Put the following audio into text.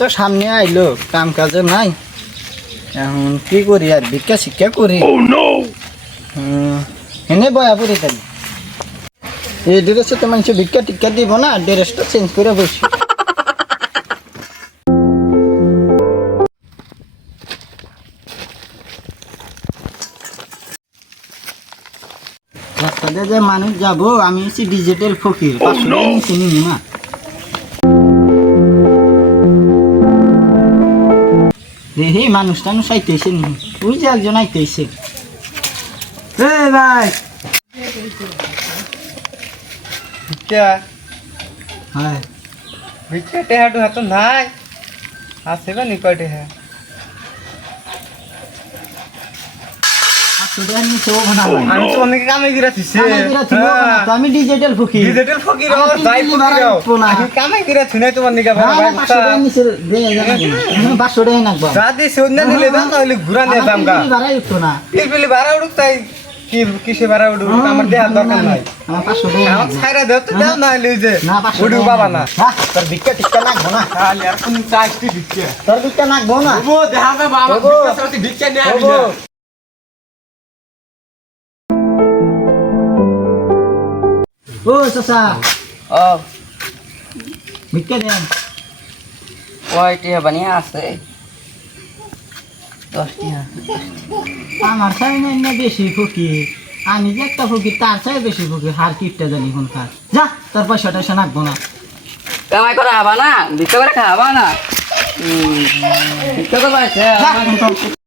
তো সামনে আইলো কাম কাজে নাই এখন কি করি আর ভিক্ষা শিক্ষা করি এনে বয়া পড়ি তাই এই ড্রেসে তো মানুষ ভিক্ষা টিক্ষা দিব না ড্রেসটা চেঞ্জ করে বসি রাস্তা দিয়ে যে মানুষ যাবো আমি হচ্ছি ডিজিটাল ফকির 500 টাকা নিচে নিবো না হে মানুষ টানুষ আইতেছে নি তুই যে একজন আইতেছে ভাই ভিক্ষা হ্যাঁ ভিক্ষা টেহাটু হাত নাই আছে বা নিকটে হ্যাঁ 500 টাকা নিচে ও ভাড়া আমি তো অনেক কামে গিরা থিছে আমি ডিজিটাল ফকির ডিজিটাল ফকির আর যাই ফকির আমি কামে গিরা থিনাই তোমার নিকা ভাই 500 টাকা নিচে দে জানা 500 টাকা নাকবা যাদি সন্ন্য নিলে দাও তাহলে ঘুরা নিয়ে দাম গা ভাড়া উঠতো না পিলপিলি ভাড়া উঠুক তাই কি কিসে ভাড়া উঠুক আমার দেহার দরকার নাই আমার 500 টাকা আমার ছাইরা দাও তো দাও না লই যে না 500 উঠু বাবা না তোর ভিক্ষা টিক্ষা নাকবো না খালি আর কোন চাইছি ভিক্ষা তোর ভিক্ষা নাকবো না ও দেখা যাবে আমার ভিক্ষা সরতি ভিক্ষা নিয়ে আবি না ও চাচা ও ভিক্ষা দেন কয়টি বানিয়ে আছে 10টি আমার চাই না বেশি ফকির আমি যে একটা ফকির তার চাই বেশি ফকির হার কিপটা জানি কোনখান যা তোর পয়সাটা এসে নাকবো না কামাই করে খাবা না ভিক্ষা করে খাবা না ভিক্ষা করে